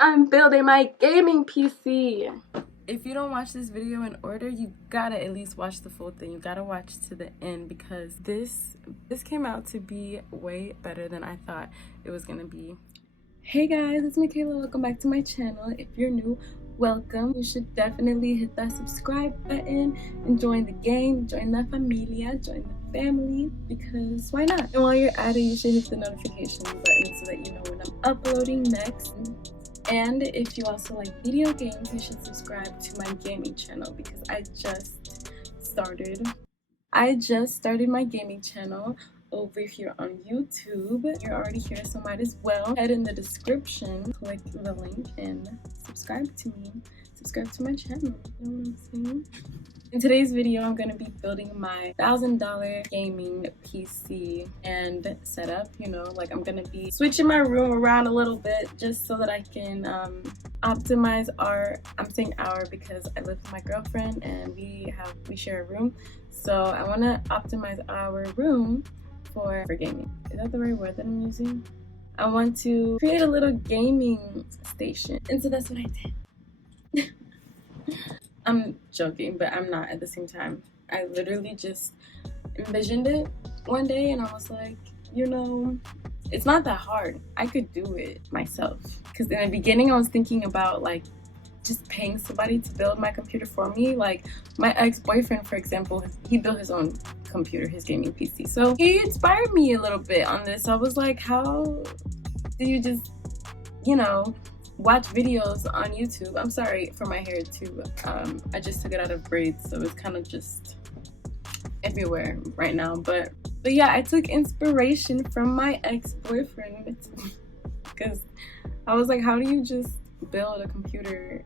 I'm building my gaming PC. If you don't watch this video in order, you gotta at least watch the full thing. You gotta watch to the end because this came out to be way better than I thought it was gonna be. Hey guys, it's Mikaela. Welcome back to my channel. If you're new, welcome. You should definitely hit that subscribe button and join the gang, join la familia, join the family, because why not? And while you're at it, you should hit the notification button so that you know when I'm uploading next. And if you also like video games, you should subscribe to my gaming channel because I just started my gaming channel over here on YouTube. You're already here, so might as well head in the description, click the link, and subscribe to me. Subscribe to my channel. You know what I'm saying? In today's video, I'm going to be building my $1,000 gaming PC and setup. You know, like I'm going to be switching my room around a little bit just so that I can optimize I'm saying our because I live with my girlfriend and we share a room. So I want to optimize our room for gaming. Is that the right word that I'm using? I want to create a little gaming station. And so that's what I did. I'm joking, but I'm not at the same time. I literally just envisioned it one day and I was like, you know, it's not that hard. I could do it myself. Because in the beginning I was thinking about like just paying somebody to build my computer for me. Like my ex-boyfriend, for example, he built his own computer, his gaming PC. So he inspired me a little bit on this. I was like, how do you just, you know, watch videos on YouTube? I'm sorry for my hair too. I just took it out of braids, so it's kind of just everywhere right now. But yeah, I took inspiration from my ex-boyfriend because I was like, how do you just build a computer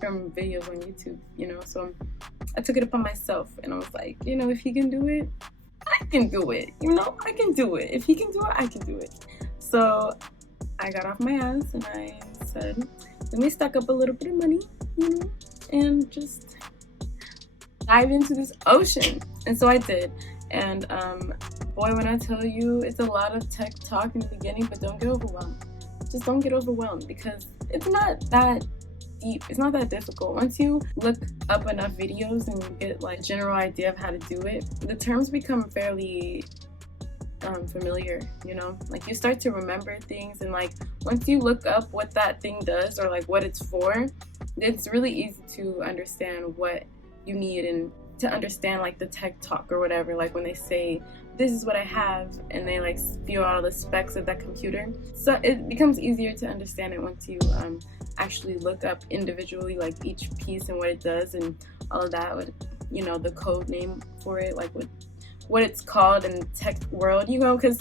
from videos on YouTube, you know? So I took it upon myself and I was like, you know, if he can do it, I can do it. You know, I can do it. If he can do it, I can do it. So I got off my ass and I said, let me stack up a little bit of money, you know, and just dive into this ocean. And so I did. And boy, when I tell you, it's a lot of tech talk in the beginning, but don't get overwhelmed. Just don't get overwhelmed because it's not that deep. It's not that difficult. Once you look up enough videos and you get like a general idea of how to do it, the terms become fairly familiar, you know, like you start to remember things, and like once you look up what that thing does or like what it's for, it's really easy to understand what you need and to understand like the tech talk or whatever, like when they say this is what I have and they like spew out all the specs of that computer. So it becomes easier to understand it once you actually look up individually like each piece and what it does and all of that, with, you know, the code name for it, like what it's called in the tech world, you know, because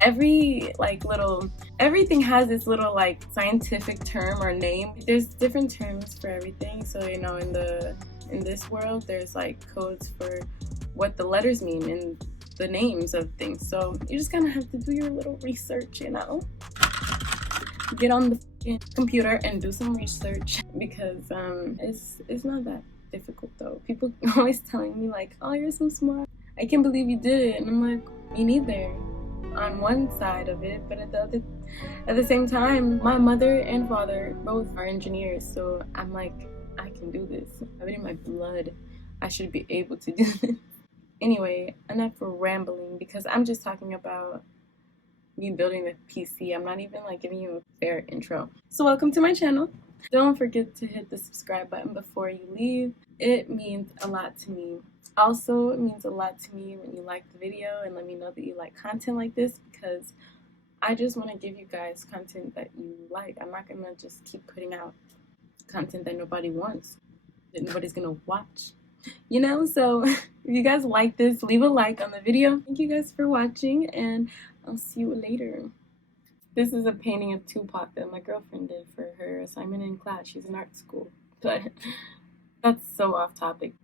everything has this little like scientific term or name. There's different terms for everything. So, you know, in this world there's like codes for what the letters mean and the names of things. So you just kind of have to do your little research, you know, get on the computer and do some research because it's not that difficult though. People always telling me like, oh, you're so smart, I can't believe you did it. And I'm like, me neither, on one side of it, but at the same time, my mother and father both are engineers, so I'm like, I can do this. I have it in my blood. I should be able to do this. Anyway, enough for rambling because I'm just talking about me building the PC. I'm not even like giving you a fair intro. So welcome to my channel. Don't forget to hit the subscribe button before you leave. It means a lot to me. Also, it means a lot to me when you like the video and let me know that you like content like this, because I just want to give you guys content that you like. I'm not gonna just keep putting out content that nobody wants, that nobody's gonna watch, you know? So if you guys like this, leave a like on the video. Thank you guys for watching and I'll see you later. This is a painting of Tupac that my girlfriend did for her assignment in class. She's in art school, but that's so off topic.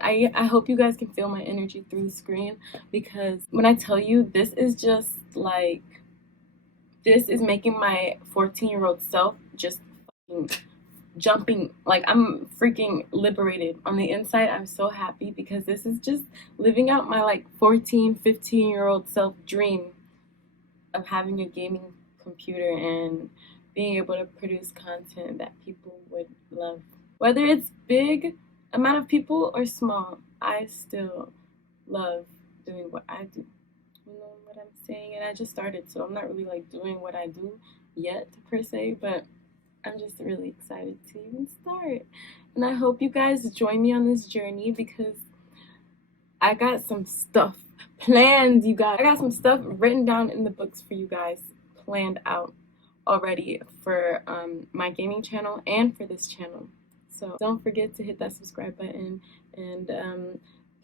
I hope you guys can feel my energy through the screen, because when I tell you, this is just like, this is making my 14-year-old self just fucking jumping. Like, I'm freaking liberated on the inside. I'm so happy because this is just living out my like 15-year-old self dream of having a gaming computer and being able to produce content that people would love. Whether it's big amount of people or small, I still love doing what I do. You know what I'm saying? And I just started, so I'm not really like doing what I do yet per se, but I'm just really excited to even start. And I hope you guys join me on this journey because I got some stuff planned, you guys. I got some stuff written down in the books for you guys, planned out already for my gaming channel and for this channel. So don't forget to hit that subscribe button, and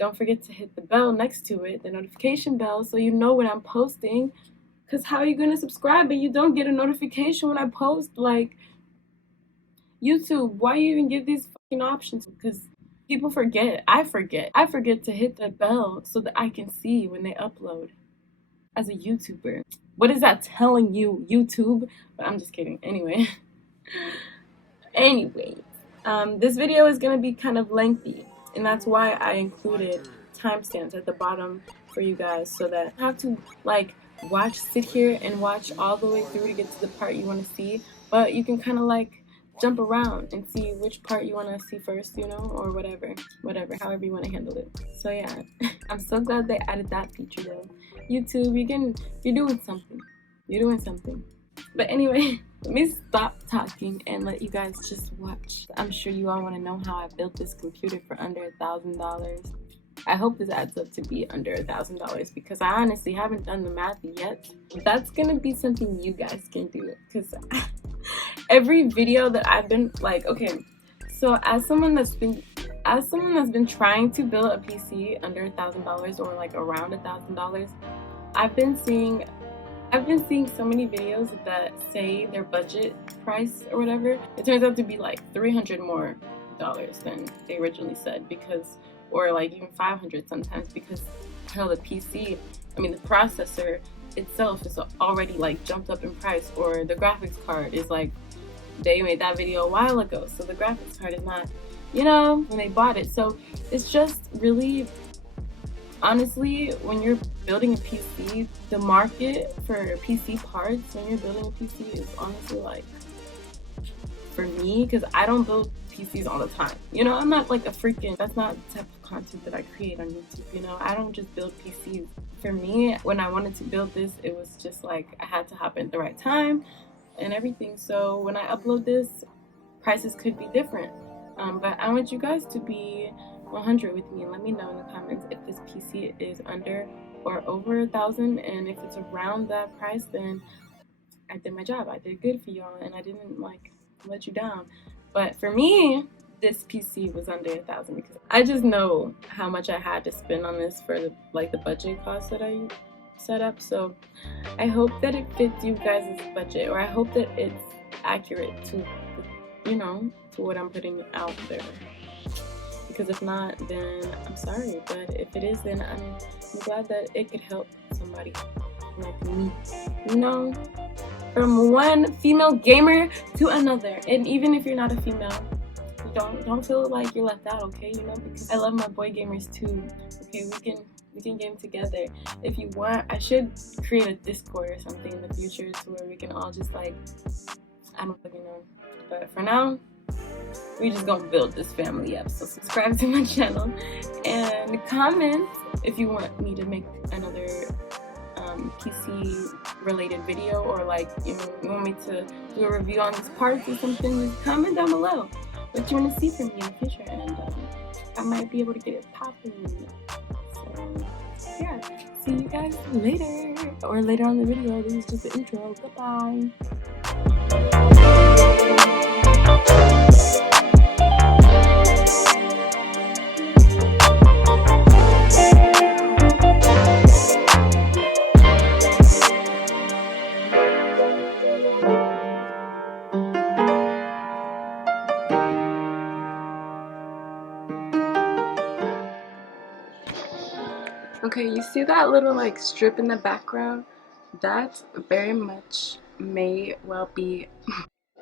don't forget to hit the bell next to it, the notification bell, so you know when I'm posting. Because how are you going to subscribe but you don't get a notification when I post? Like, YouTube, why you even give these fucking options? Because people forget. I forget to hit the bell so that I can see when they upload as a YouTuber. What is that telling you, YouTube? But I'm just kidding. Anyway. This video is going to be kind of lengthy, and that's why I included timestamps at the bottom for you guys, so that you don't have to like sit here and watch all the way through to get to the part you want to see, but you can kind of like jump around and see which part you want to see first, you know, or whatever, however you want to handle it. So yeah, I'm so glad they added that feature though. YouTube, you're doing something. But anyway, let me stop talking and let you guys just watch. I'm sure you all want to know how I built this computer for under $1,000. I hope this adds up to be under $1,000 because I honestly haven't done the math yet. That's gonna be something you guys can do, because every video that I've been like, okay, so as someone that's been trying to build a PC under $1,000 or like around $1,000, I've been seeing so many videos that say their budget price or whatever. It turns out to be like $300 more than they originally said, because, or like even 500 sometimes, because hell, the PC, I mean the processor itself is already like jumped up in price, or the graphics card is like, they made that video a while ago, so the graphics card is not, you know, when they bought it. So it's just really, honestly, when you're building a PC, the market for PC parts when you're building a PC is honestly like, for me, because I don't build PCs all the time. You know, I'm not like a freaking, that's not the type of content that I create on YouTube, you know? I don't just build PCs. For me, when I wanted to build this, it was just like I had to happen at the right time and everything. So when I upload this, prices could be different. But I want you guys to be 100 with me and let me know in the comments if this PC is under or over 1,000, and if it's around that price, then I did my job. I did good for y'all and I didn't like let you down. But for me, this PC was under 1,000 because I just know how much I had to spend on this for the budget cost that I set up. So I hope that it fits you guys' budget, or I hope that it's accurate to, you know, to what I'm putting out there. Because if not, then I'm sorry. But if it is, then I'm glad that it could help somebody like me, you know, from one female gamer to another. And even if you're not a female, don't feel like you're left out, okay? You know, because I love my boy gamers too. Okay, we can game together. If you want, I should create a Discord or something in the future to where we can all just like, I don't fucking know. But for now, we just gonna build this family up. So subscribe to my channel and comment if you want me to make another PC related video, or like you want me to do a review on these parts or something. Just comment down below what you want to see from me in the future, and I might be able to get it popping. So yeah, see you guys later, or later on the video. This is just the intro. Goodbye. Okay, you see that little like strip in the background? That very much may well be,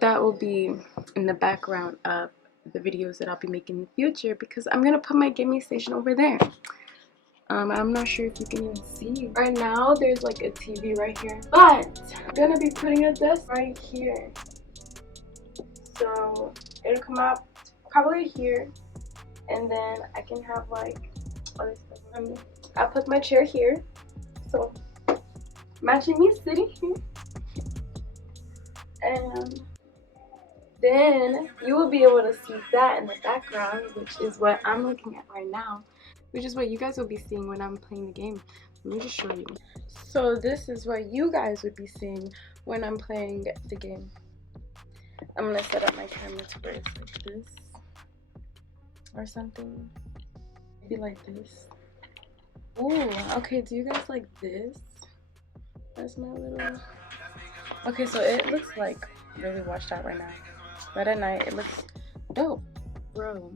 that will be in the background of the videos that I'll be making in the future, because I'm gonna put my gaming station over there. I'm not sure if you can even see. Right now, there's like a TV right here, but I'm gonna be putting a desk right here. So it'll come out probably here, and then I can have like other stuff. I'll put my chair here, so matching me sitting here, and then you will be able to see that in the background, which is what I'm looking at right now, which is what you guys will be seeing when I'm playing the game. Let me just show you. So this is what you guys would be seeing when I'm playing the game. I'm gonna set up my camera to where it's like this or something, maybe like this. Ooh, okay, do you guys like this? That's my little... Okay, so it looks like really washed out right now, but at night it looks dope. Bro,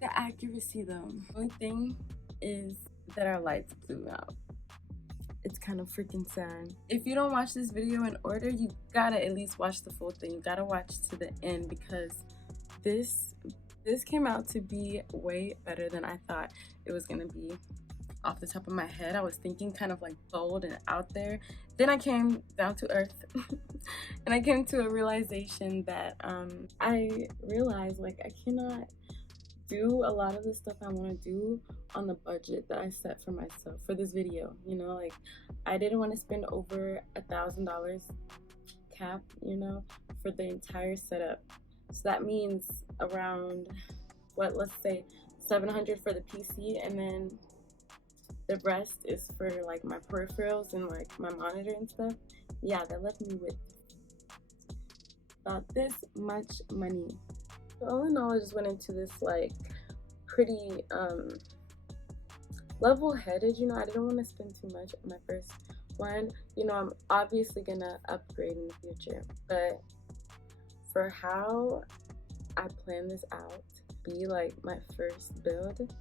The accuracy though. The only thing is that our lights blew out. It's kind of freaking sad. If you don't watch this video in order, you gotta at least watch the full thing. You gotta watch to the end, because this came out to be way better than I thought it was gonna be. Off the top of my head, I was thinking kind of like bold and out there. Then I came down to earth and I came to a realization that I realized like I cannot do a lot of the stuff I want to do on the budget that I set for myself for this video. You know, like I didn't want to spend over $1,000 cap, you know, for the entire setup. So that means around, what, let's say $700 for the PC, and then the rest is for like my peripherals and like my monitor and stuff. Yeah, that left me with about this much money. So all in all, I just went into this like pretty level-headed, you know. I didn't want to spend too much on my first one. You know, I'm obviously gonna upgrade in the future, but for how I planned this out to be like my first build,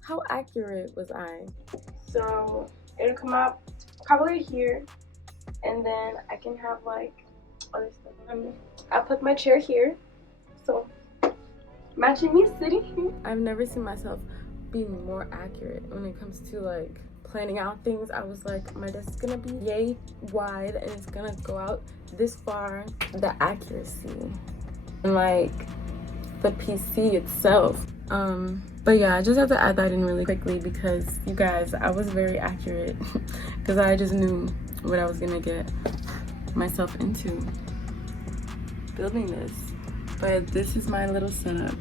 how accurate was I? So it'll come out probably here, and then I can have like other stuff. I'll put my chair here, so matching me sitting here. I've never seen myself being more accurate when it comes to like planning out things. I was like, my desk is gonna be yay wide and it's gonna go out this far. The accuracy and like the PC itself. But yeah, I just have to add that in really quickly because you guys, I was very accurate because I just knew what I was gonna get myself into building this. But this is my little setup.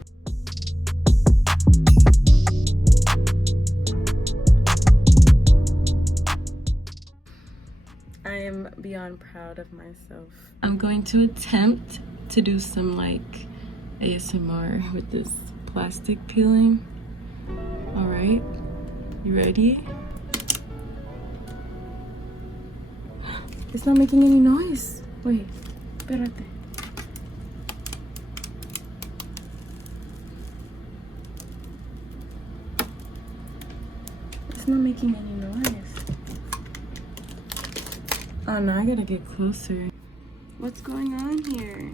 I am beyond proud of myself. I'm going to attempt to do some like ASMR with this plastic peeling. All right, you ready? It's not making any noise. Wait, espérate. It's not making any noise. Oh no, I gotta get closer. What's going on here?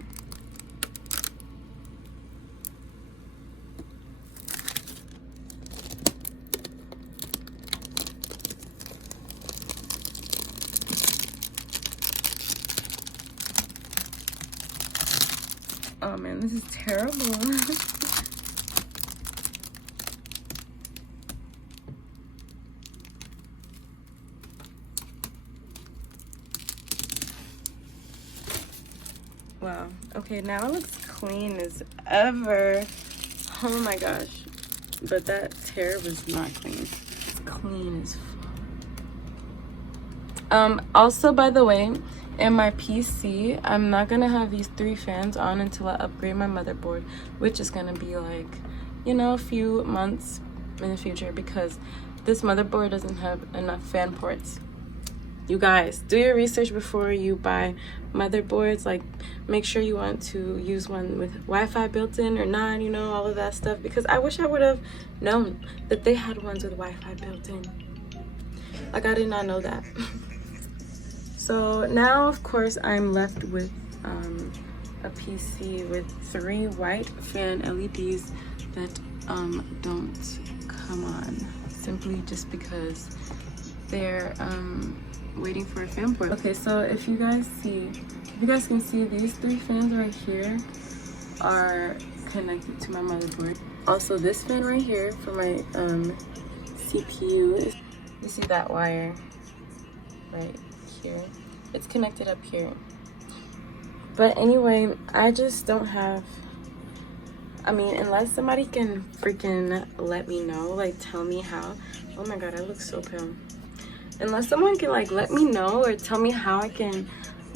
Oh man, this is terrible. Wow. Okay, now it looks clean as ever. Oh my gosh. But that tear was not clean. It's clean as fuck. Also, by the way, in my PC, I'm not gonna have these 3 fans on until I upgrade my motherboard, which is gonna be like, you know, a few months in the future, because this motherboard doesn't have enough fan ports. You guys, do your research before you buy motherboards. Like, make sure you want to use one with Wi-Fi built in or not, you know, all of that stuff, because I wish I would have known that they had ones with Wi-Fi built in. Like, I did not know that. So now, of course, I'm left with a PC with 3 white fan LEDs that don't come on. simply just because they're waiting for a fan port. Okay, so if you guys can see, these 3 fans right here are connected to my motherboard. Also, this fan right here for my CPU, you see that wire right here? It's connected up here. But anyway, I just don't have, I mean, unless somebody can freaking let me know, like tell me how. Oh my god, I look so pale. Unless someone can like let me know or tell me how I can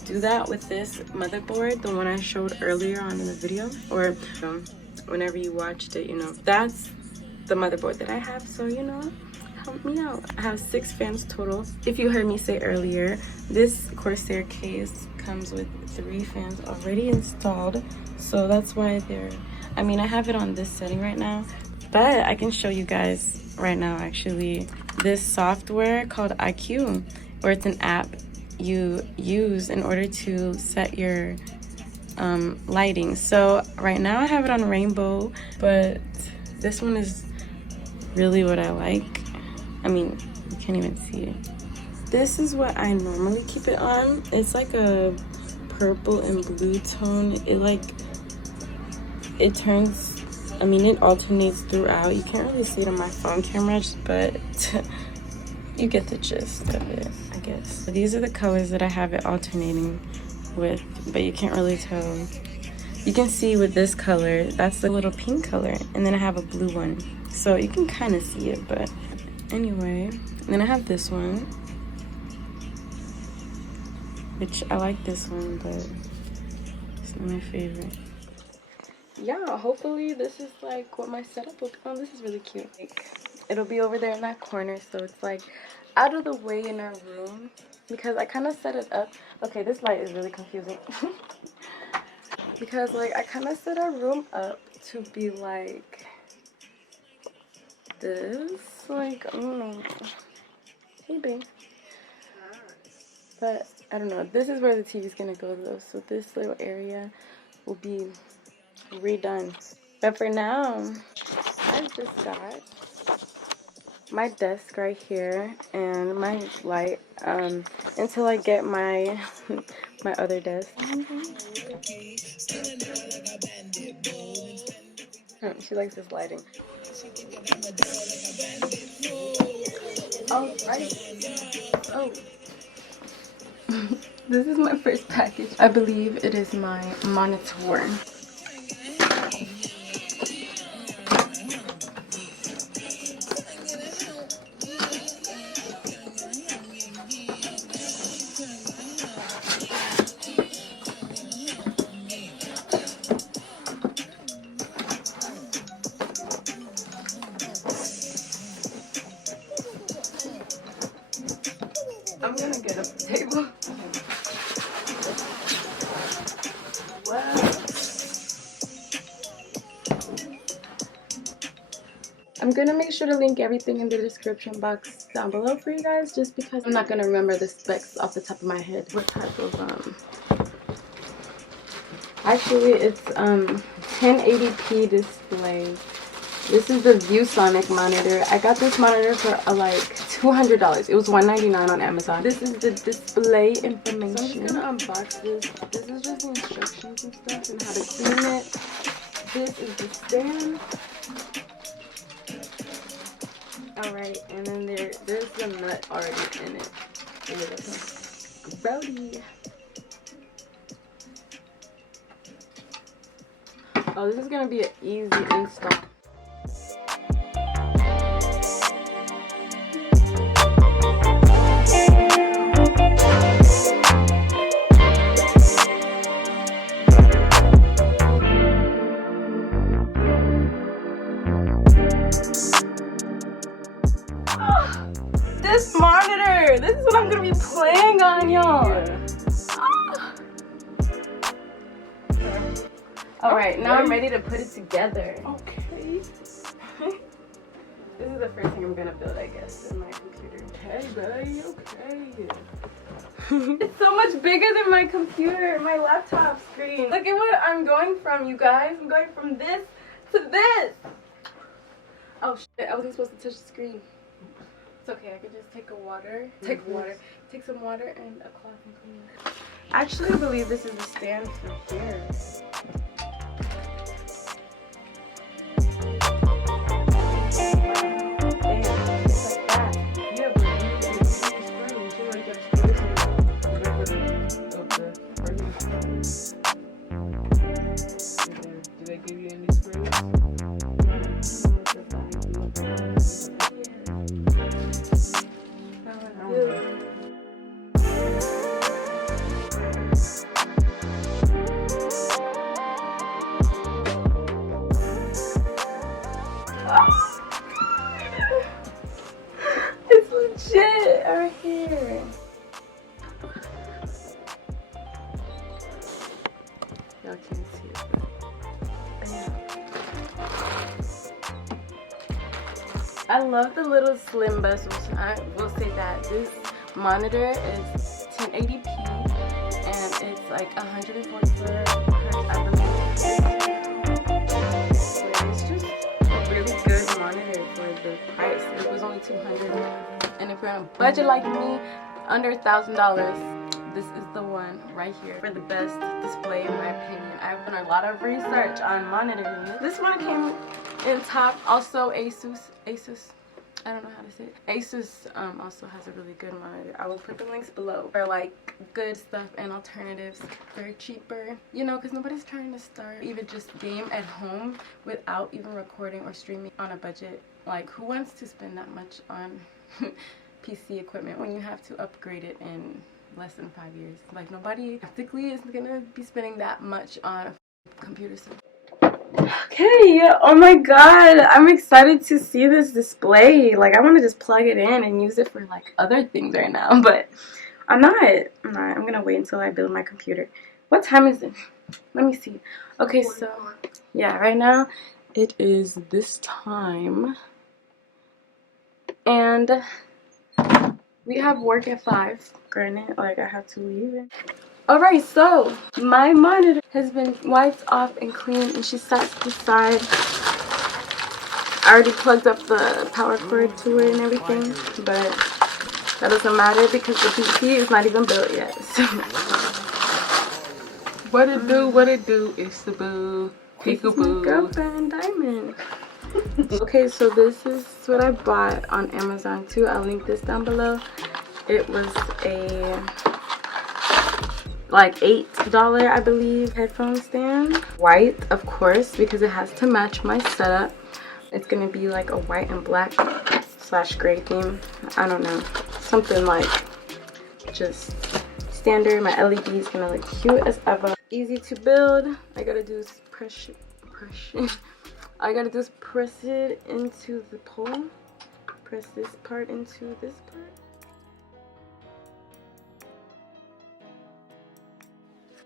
do that with this motherboard, the one I showed earlier on in the video, or whenever you watched it, you know, that's the motherboard that I have. So, you know, help me out. I have 6 fans total. If you heard me say earlier, this Corsair case comes with 3 fans already installed, so that's why they're, I mean, I have it on this setting right now, but I can show you guys right now actually this software called iCue, or it's an app you use in order to set your lighting. So right now I have it on rainbow, but this one is really what I like. I mean, you can't even see it. This is what I normally keep it on. It's like a purple and blue tone. It turns, I mean, it alternates throughout. You can't really see it on my phone camera, but you get the gist of it, I guess. These are the colors that I have it alternating with, but you can't really tell. You can see with this color, that's the little pink color, and then I have a blue one. So you can kind of see it, but anyway. And then I have this one, which I like this one, but it's not my favorite. Yeah, hopefully this is like what my setup will be. Oh, this is really cute. Like, it'll be over there in that corner, so it's like out of the way in our room, because I kind of set it up. Okay, this light is really confusing. Because like I kind of set our room up to be like this, like, I don't know. Hey babe. But I don't know, this is where the TV's gonna go though, so this little area will be redone. But for now, I just got my desk right here and my light until I get my my other desk. She likes this lighting. Oh, right. Oh. This is my first package. I believe it is my monitor. I'm gonna get a table. I'm gonna make sure to link everything in the description box down below for you guys, just because I'm not gonna remember the specs off the top of my head. What type of actually it's 1080p display. This is the ViewSonic monitor. I got this monitor for like $200. It was $199 on Amazon. This is the display information. So I'm just gonna unbox this. This is just the instructions and stuff and how to clean it. This is the stand. Alright, and then there's the nut already in it. Brody. Oh, this is gonna be an easy install. This monitor! This is what I'm gonna be playing on, y'all! Yeah. Alright, now I'm ready to put it together. Okay. This is the first thing I'm gonna build, I guess, in my computer. Okay, buddy, okay. It's so much bigger than my computer, my laptop screen. Look at what I'm going from, you guys. I'm going from this to this. Oh shit, I wasn't supposed to touch the screen. It's okay, I could just take some water and a cloth and clean it. I actually believe this is the stand for here. Do they give you any screws? It's legit right here. Y'all can't see it, but yeah. I love the little slim bezels. I will say that this monitor is 1080p and it's like 144 hertz, I believe. It's just a really good monitor for the price. It was only $200, and if you're on a budget like me, under $1,000, this is the one right here for the best display in my opinion. I've done a lot of research on monitoring. This one came in top. Also Asus, I don't know how to say it. Asus also has a really good monitor. I will put the links below for like good stuff and alternatives. They're cheaper, you know, because nobody's trying to start even just game at home without even recording or streaming on a budget. Like, who wants to spend that much on PC equipment when you have to upgrade it in less than 5 years? Like, nobody practically is gonna be spending that much on a computer system. Okay, oh my god, I'm excited to see this display. Like, I want to just plug it in and use it for like other things right now, but I'm not. I'm gonna wait until I build my computer. What time is it? Let me see. Okay, so yeah, right now it is this time and we have work at 5. Granted, like, I have to leave. Alright, so my monitor has been wiped off and cleaned, and she sat to the side. I already plugged up the power cord to it and everything, but that doesn't matter because the PC is not even built yet. So. What it do, it's the boo. Peekaboo. My girlfriend, Diamond. Okay, so this is what I bought on Amazon too. I'll link this down below. It was a like $8, I believe, headphone stand. White, of course, because it has to match my setup. It's gonna be like a white and black / gray theme. I don't know, something like just standard. My LED is gonna look cute as ever. Easy to build. All I gotta do is press it into the pole. Press this part into this part.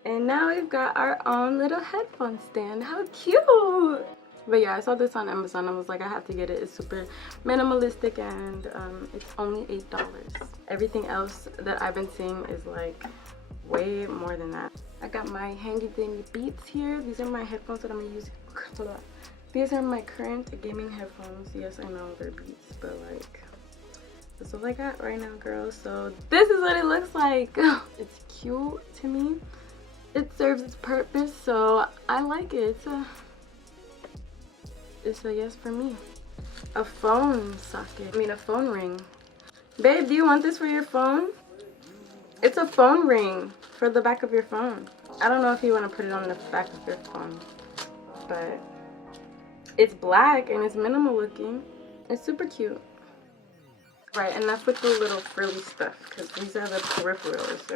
And now we've got our own little headphone stand. How cute! But yeah, I saw this on Amazon. I was like, I have to get it. It's super minimalistic and it's only $8. Everything else that I've been seeing is like way more than that. I got my handy dandy Beats here. These are my headphones that I'm gonna use. These are my current gaming headphones. Yes, I know they're Beats, but like, that's all I got right now, girls. So this is what it looks like. It's cute to me. It serves its purpose, so I like it. It's a yes for me. A phone socket. I mean, a phone ring. Babe, do you want this for your phone? It's a phone ring for the back of your phone. I don't know if you want to put it on the back of your phone, but it's black and it's minimal looking. It's super cute. Right, and that's with the little frilly stuff, because these are the peripherals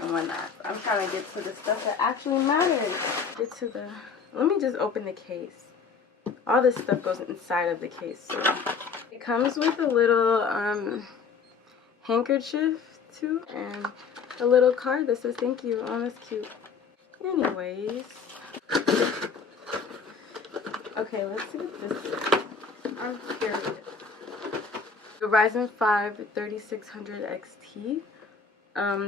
and whatnot. I'm trying to get to the stuff that actually matters. Let me just open the case. All this stuff goes inside of the case. So it comes with a little handkerchief too, and a little card that says thank you. Oh, that's cute. Anyways. Okay, let's see what this is. I'm curious. The Ryzen 5 3600 XT.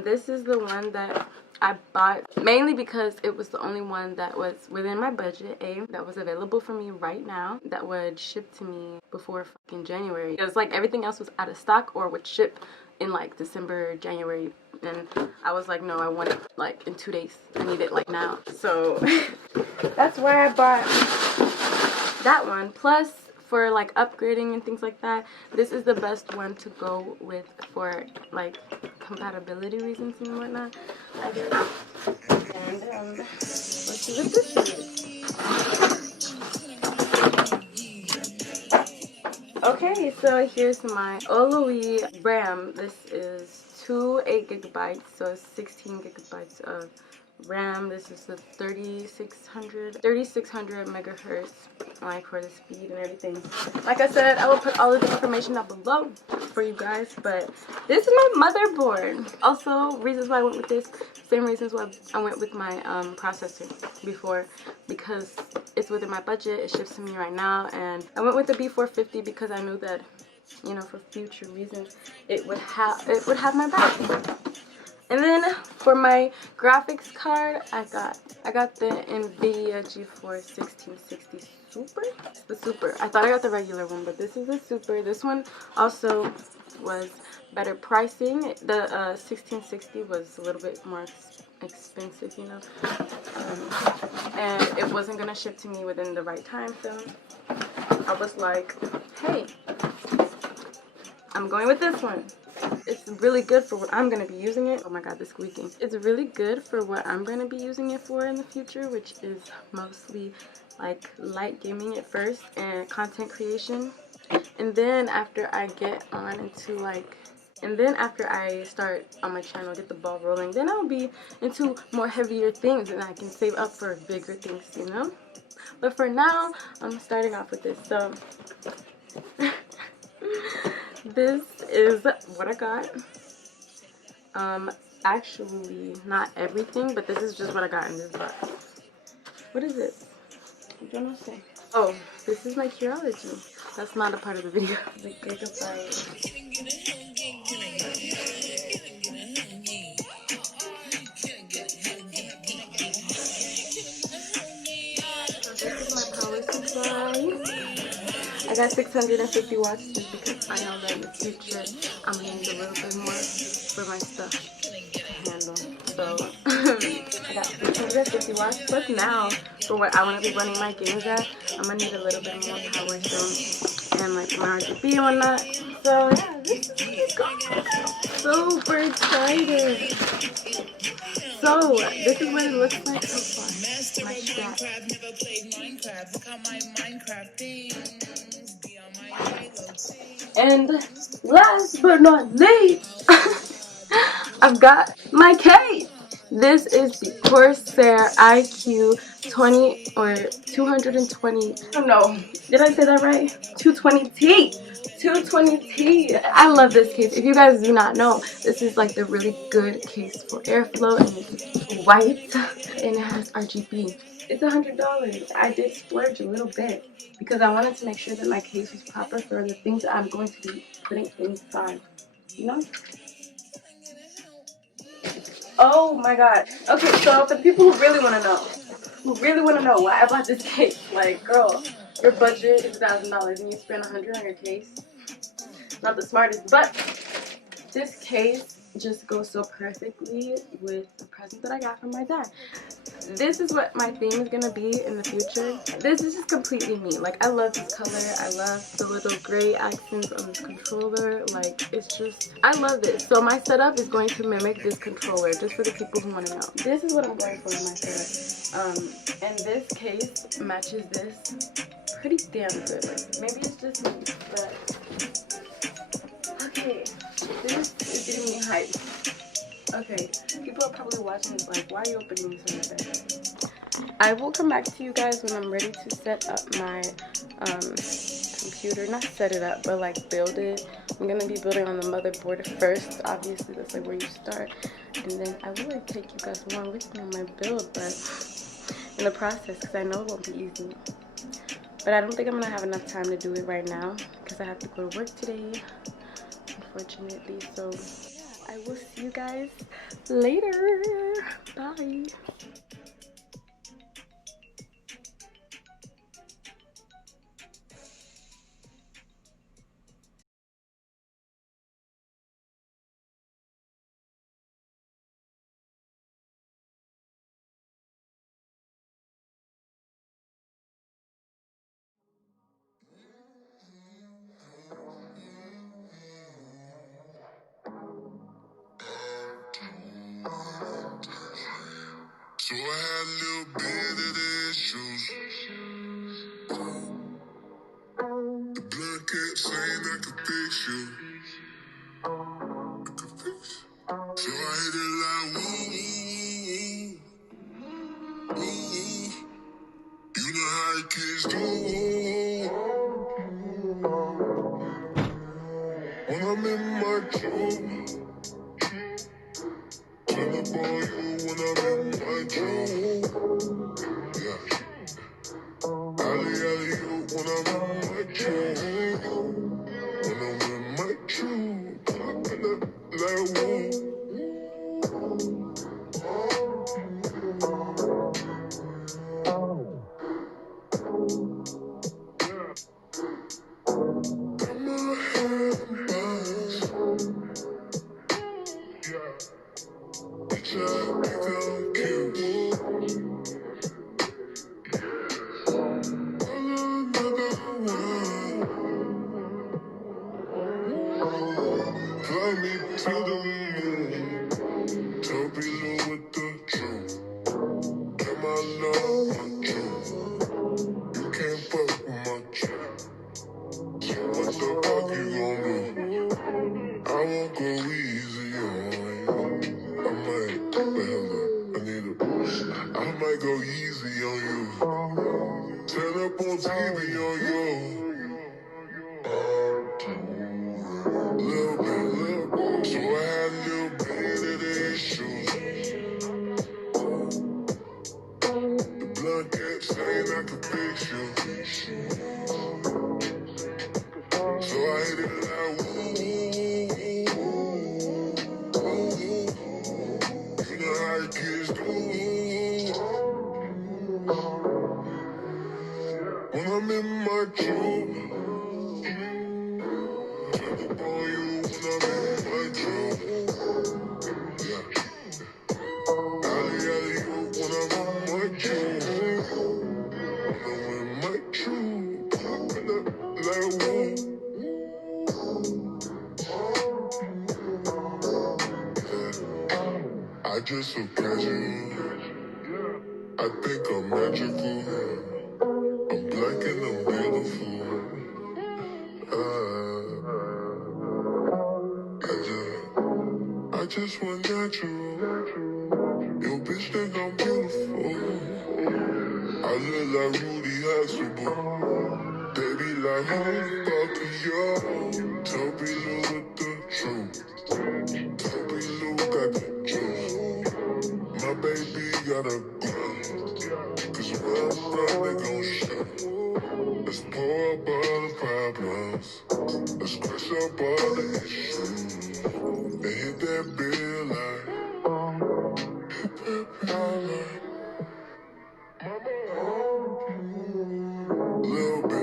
This is the one that I bought mainly because it was the only one that was within my budget, that was available for me right now, that would ship to me before fucking January. Because like everything else was out of stock or would ship in like December, January, and I was like, no, I want it like in 2 days. I need it like now. So that's why I bought that one. Plus, for like upgrading and things like that, this is the best one to go with for like compatibility reasons and whatnot, I guess. And let's see what this is. Okay, so here's my OLOy RAM. This is 2 8GB, so 16 gigabytes of RAM. This is the 3600 megahertz, like for the speed and everything. Like I said, I will put all of the information down below for you guys, but this is my motherboard. Also, reasons why I went with this, same reasons why I went with my processor before, because it's within my budget, it ships to me right now, and I went with the B450 because I knew that, you know, for future reasons, it would have my back. And then for my graphics card, I got the NVIDIA GeForce 1660 Super. The Super. I thought I got the regular one, but this is the Super. This one also was better pricing. The 1660 was a little bit more expensive, you know, and it wasn't gonna ship to me within the right time. So I was like, hey, I'm going with this one. It's really good for what I'm going to be using it. Oh my god, the squeaking. It's really good for what I'm going to be using it for in the future, which is mostly like light gaming at first and content creation. And then after I get on into like, and then after I start on my channel, get the ball rolling, then I'll be into more heavier things and I can save up for bigger things, you know? But for now, I'm starting off with this. So this is what I got. Actually not everything, but this is just what I got in this box. What is it? I don't know. Say. Oh, this is my Curology. That's not a part of the video. The Gigabyte. So this is my power supply. I got 650 watts just because I know that in the future I'm going to need a little bit more for my stuff to handle. So I got 650 watts. Plus now, for what I want to be running my games at, I'm going to need a little bit more power still. And like my RGB and whatnot. So yeah, this is super excited. So this is what it looks like so far. My strap. And last but not least, I've got my case. This is the Corsair iCue 20 or 220. Oh no, did I say that right? 220T. 220T. I love this case. If you guys do not know, this is like the really good case for airflow, and it's white and it has RGB. It's $100. I did splurge a little bit because I wanted to make sure that my case was proper for the things that I'm going to be putting inside. You know? Oh my god. Okay, so for the people who really want to know, why I bought this case, like, girl, your budget is $1,000 and you spend $100 on your case. Not the smartest, but this case just goes so perfectly with the present that I got from my dad. This is what my theme is gonna be in the future. This is just completely me. Like, I love this color. I love the little gray accents on this controller. Like, it's just, I love this. So my setup is going to mimic this controller, just for the people who want to know. This is what I'm going for in my setup. And this case matches this pretty damn good. Like, maybe it's just me, but okay, this is getting me hyped. Okay, people are probably watching this like, why are you opening this on your bed? I will come back to you guys when I'm ready to set up my computer. Not set it up, but like build it. I'm going to be building on the motherboard first. Obviously, that's like where you start. And then I will like take you guys along with me on my build, but in the process, because I know it won't be easy. But I don't think I'm going to have enough time to do it right now because I have to go to work today, unfortunately. So I will see you guys later. Bye. So I had a little bit of the issues. The blood kept saying I could fix you. So I hit it like woo, woo, woo, woo. You know how kids do. When I'm in my tube, turn up on you when I'm in my tube. Yeah. Alley, alley, when I'm in my tube. When I'm in my tube, popping up like woo. I'm a handbox. Bitch, I think I'm cute. Another one. Fly me to the moon. Tell below with the truth. Get my love, my truth. You can't fuck with my truth. So what the fuck you gon' do? I won't go easy on you. I might, I need I might go easy on you. Turn up on TV on you. Little bit. So I had a little bit of the issues. The blood kept saying I could fix you. So I hit it like woo, woo, woo. You know how kids do. When I'm in my tube, turn up on you when I'm in my tube. Yeah. Alley, alley, when I'm in my tube. When I'm in my tube, popping up like woo. I just so casual. I think I'm magical. I'm black and I'm beautiful. I just want natural. Yo, bitch think I'm beautiful. I look like Rudy Huxtable. They be like, who the fuck is y'all? Tell me with the truth. Tell me got the juice. My baby got a gun. Cause where I'm from, they gon' shoot. Let's pour up all the problems. Let's crush up all the issues. They hit that bill like, hit that bill like. Little bit.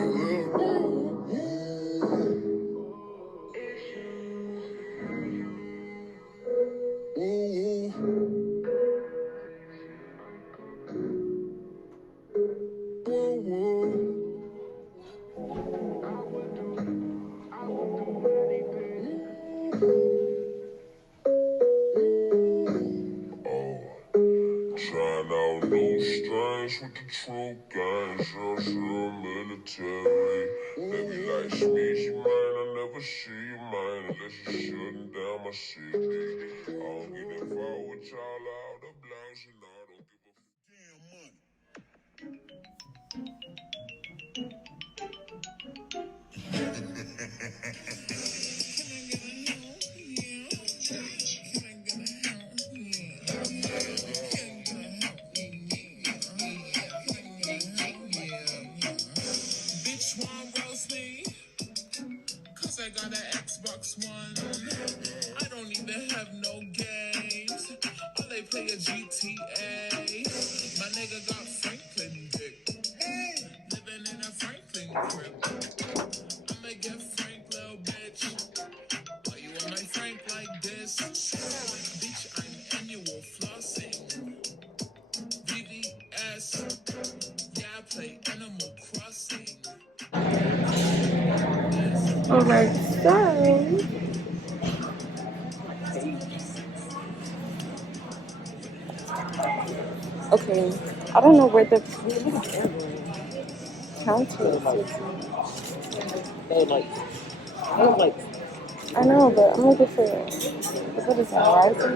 Woo, woo, woo. Trying out new strains with the true gang, real military. They be like, Smeezy, man, I never see you, man, unless you shutting down my city. I don't get involved with y'all out the blouse, you know, I don't give a damn money. Bitch won't roast me, cause I got an Xbox One. I don't even have no games, all they play is GTX. Alright, so okay, I don't know where the counter is. I know, but I'm looking for what is that? Ryzen?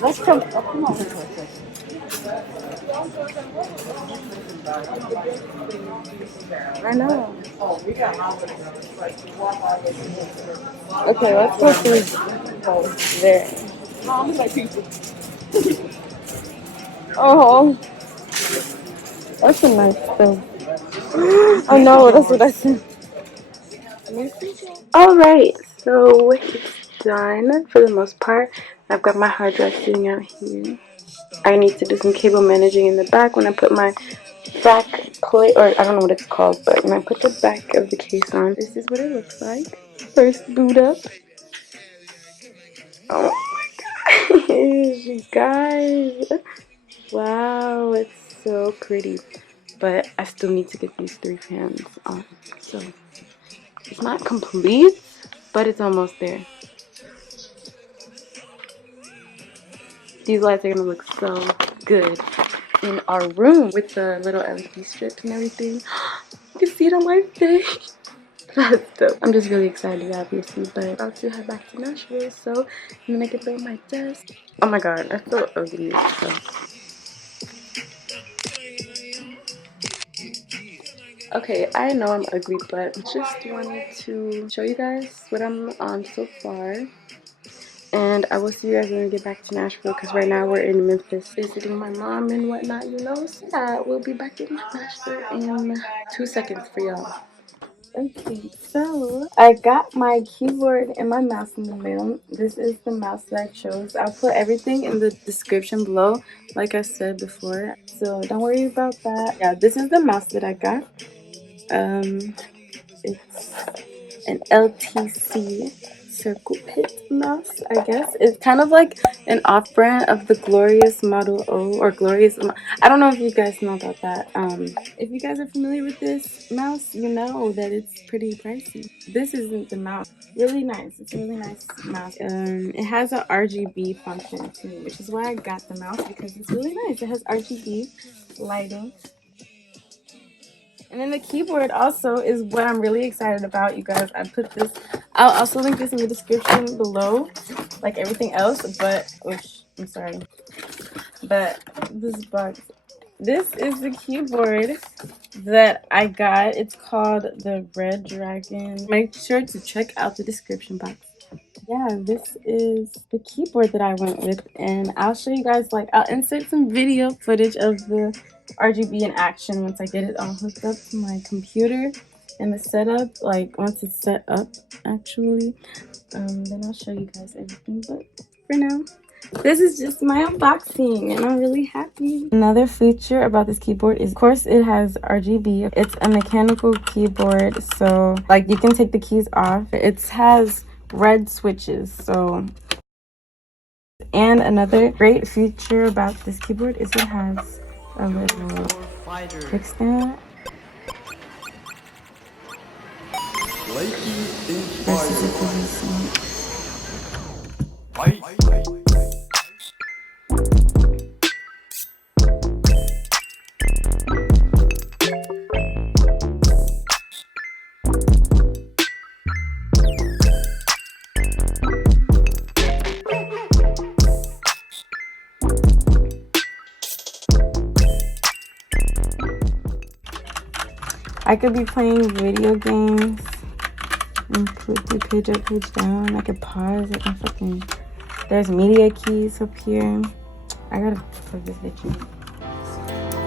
Let's come. Oh, come on. I know. Okay, let's go through there. Oh, that's a nice thing. I know, that's what I said. Alright, so it's done for the most part. I've got my hard drive sitting out here. I need to do some cable managing in the back when I put my back plate, or I don't know what it's called, but when I put the back of the case on, this is what it looks like. First boot up. Oh my gosh, you guys. Wow, it's so pretty. But I still need to get these 3 fans on. So it's not complete, but it's almost there. These lights are gonna look so good in our room with the little LED strips and everything. You can see it on my face. That's dope. I'm just really excited, obviously, but I'm about to head back to Nashville, so I'm gonna get build my desk. Oh my god, I feel ugly. So. Okay, I know I'm ugly, but just wanted to show you guys what I'm on so far. And I will see you guys when we get back to Nashville, because right now we're in Memphis visiting my mom and whatnot, you know. So yeah, we'll be back in Nashville in 2 seconds for y'all. Okay, so I got my keyboard and my mouse in the mail. This is the mouse that I chose. I'll put everything in the description below, like I said before. So don't worry about that. Yeah, this is the mouse that I got. It's an LTC circle pit mouse, I guess. It's kind of like an off-brand of the Glorious Model O, or Glorious. I don't know if you guys know about that. If you guys are familiar with this mouse, you know that it's pretty pricey. This isn't the mouse. Really nice. It's a really nice mouse. It has a RGB function too, which is why I got the mouse, because it's really nice. It has RGB lighting. And then the keyboard also is what I'm really excited about, you guys. I put this, I'll also link this in the description below, like everything else, but, oops, I'm sorry. But this box, this is the keyboard that I got. It's called the Redragon. Make sure to check out the description box. Yeah, this is the keyboard that I went with, and I'll show you guys, like, I'll insert some video footage of the RGB in action once I get it all hooked up to my computer and the setup, like once it's set up actually. Then I'll show you guys everything, but for now, this is just my unboxing and I'm really happy. Another feature about this keyboard is, of course, it has RGB. It's a mechanical keyboard, so like you can take the keys off. It has red switches, so. And another great feature about this keyboard is it has a little kickstand. I could be playing video games and put the page up, page down. I could pause. I can fucking. There's media keys up here. I gotta plug this bitch in.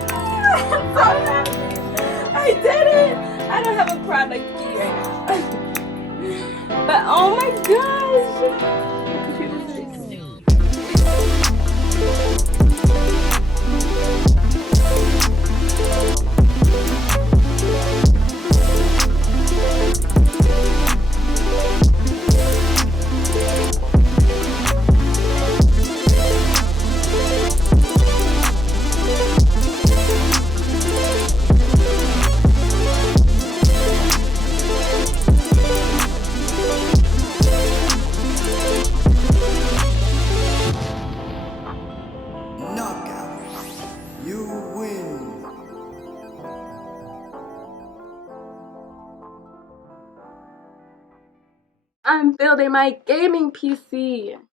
I'm so happy. I did it. I don't have a product key right now. But oh my gosh. The computer's very I'm building my gaming PC.